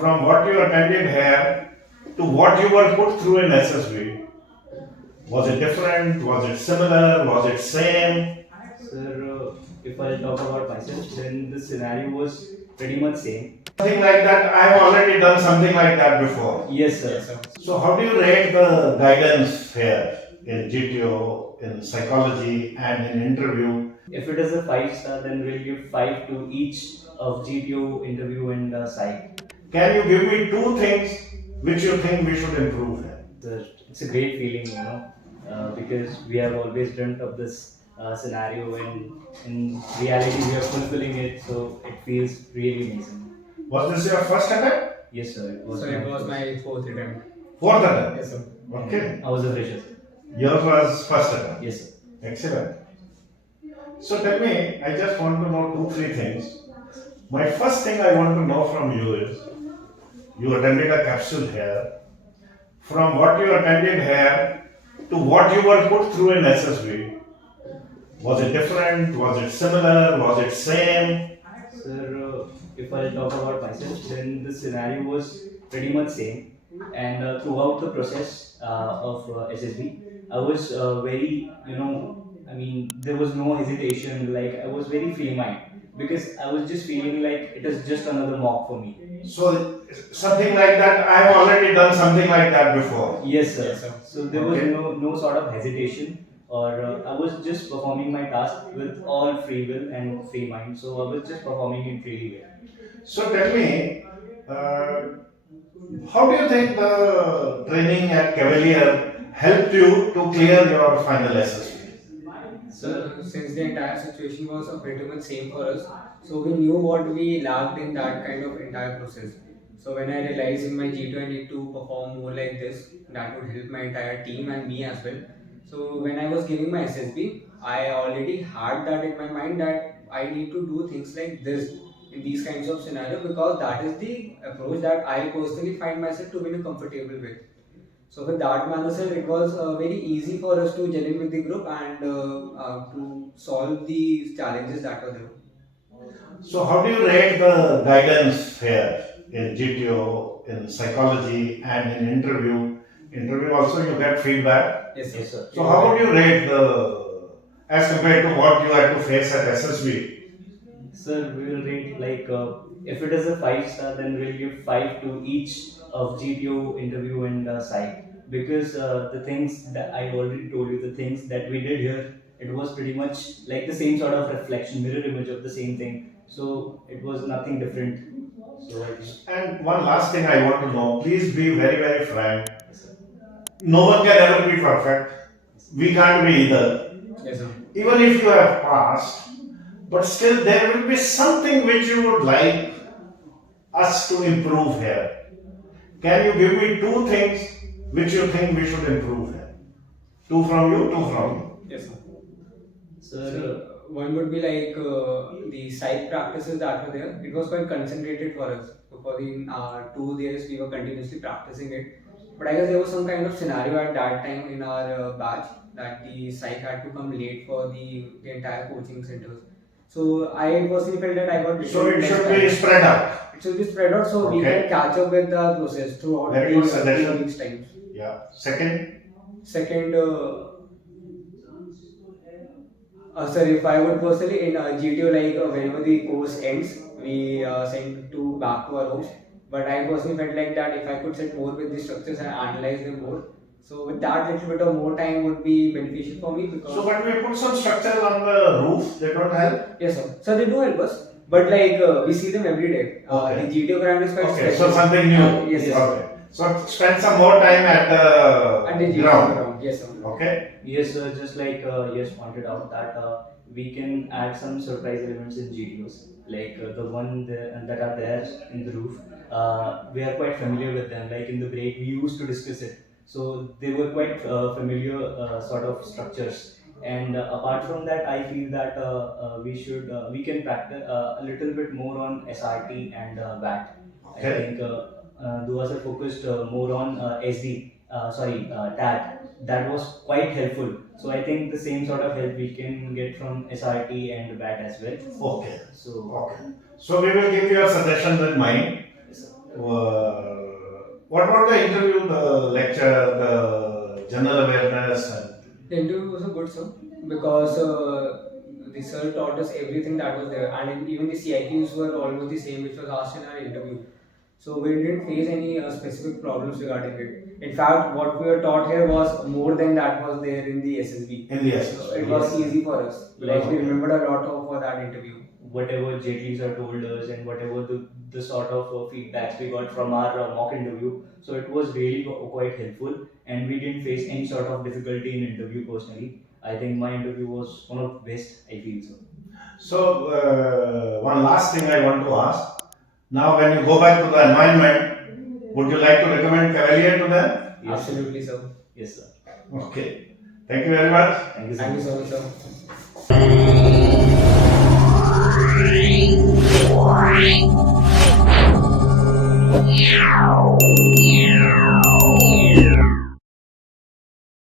from what you attended here to what you were put through in SSB? Was it different? Was it similar? Was it same? Sir, if I talk about myself, then the scenario was pretty much same. Something like that, I have already done something like that before. Yes, sir. So how do you rate the guidance here in GTO, in psychology and in interview? If it is a 5 star, then we'll give 5 to each of GTO, interview, and site. Can you give me two things which you think we should improve here? Sir, it's a great feeling, because we have always dreamt of this scenario, and in reality, we are fulfilling it. So it feels really amazing. Was this your first attempt? Yes, sir. It was. So it was my fourth attempt. Fourth attempt? Yes, sir. Okay. I was a fresher. Yours was first attempt? Yes, sir. Excellent. So tell me, I just want to know two, three things. My first thing I want to know from you is, you attended a capsule here. From what you attended here to what you were put through in SSB, was it different? Was it similar? Was it same? Sir, if I talk about myself, then the scenario was pretty much same. And throughout the process of SSB, I was there was no hesitation. Like I was very free mind because I was just feeling like it is just another mock for me. So something like that, I have already done something like that before. Yes, sir. Yes, sir. So there was Okay. no sort of hesitation, or I was just performing my task with all free will and free mind. So I was just performing it really well. So tell me, how do you think the training at Cavalier helped you to clear your final SSB? So since the entire situation was pretty much same for us, so we knew what we lacked in that kind of entire process. So when I realized in my G2 I need to perform more like this, that would help my entire team and me as well. So when I was giving my SSB, I already had that in my mind that I need to do things like this in these kinds of scenarios because that is the approach that I personally find myself to be comfortable with. So with that manner, sir, it was very easy for us to gel in with the group and to solve the challenges that were there. So how do you rate the guidance here in GTO, in psychology and in interview? Interview also you get feedback. Yes, Yes, sir. So how would you rate as compared to what you had to face at SSB? Sir, we will rate if it is a 5 star, then we'll give 5 to each of GTO, interview, and site because the things that I already told you, the things that we did here, it was pretty much like the same sort of reflection, mirror image of the same thing. So it was nothing different. So I think. And one last thing I want to know, please be very, very frank. Yes, sir. No one can ever be perfect. We can't be either. yes, sir. Even if you have passed, but still there will be something which you would like us to improve here. Can you give me two things which you think we should improve here? Two from you, two from you. Yes, sir. Sir, One would be like the site practices that were there. It was quite concentrated for us. So for the 2 years, we were continuously practicing it. But I guess there was some kind of scenario at that time in our batch that the site had to come late for the entire coaching centers. So I personally felt that I got So it less should time. be spread out. It should be spread out so we Okay. can catch up with the process throughout Very good the suggestion. weeks times. Yeah. Second, Second, sir, if I would personally in GTO, whenever the course ends, we send to back to our homes. But I personally felt like that if I could sit more with the structures and analyze them more, so with that little bit of more time would be beneficial for me because. so when we put some structures on the roof, they don't help. Yes, sir. So they do help us, but we see them every day. Okay. The GTO ground is quite Okay, special. so something new. Yes, yes. Okay. So spend some more time at And the the GTO ground. ground. Yes, sir. okay. Yes, sir. Just like Yash pointed out that we can add some surprise elements in GTOs, like the one that are there in the roof. We are quite familiar with them. Like in the break, we used to discuss it. So they were quite familiar sort of structures. And apart from that, I feel that we can practice a little bit more on SRT and VAT. I Okay. think those are focused more on TAG. That was quite helpful. So I think the same sort of help we can get from SRT and VAT as well. Okay. So Okay. So we will give your suggestions in mind. yes, sir. What about the interview, the lecture, the general awareness? The interview was a good, sir, because the sir taught us everything that was there, and even the CIQs were almost the same which was asked in our interview. So we didn't face any specific problems regarding it. In fact, what we were taught here was more than that was there in the SSB. In the So SSB, it was yes. easy for us because we remembered a lot of for that interview. Whatever Jetlis have told us and whatever the sort of feedbacks we got from our mock interview, so it was really quite helpful, and we didn't face any sort of difficulty in interview personally. I think my interview was one of the best, I feel so. So, one last thing I want to ask. Now, when you go back to the environment, would you like to recommend Cavalier to them? Yes, sir. Absolutely, sir. Yes, sir. Okay. Thank you very much. Thank you so Thank much. you so much, sir.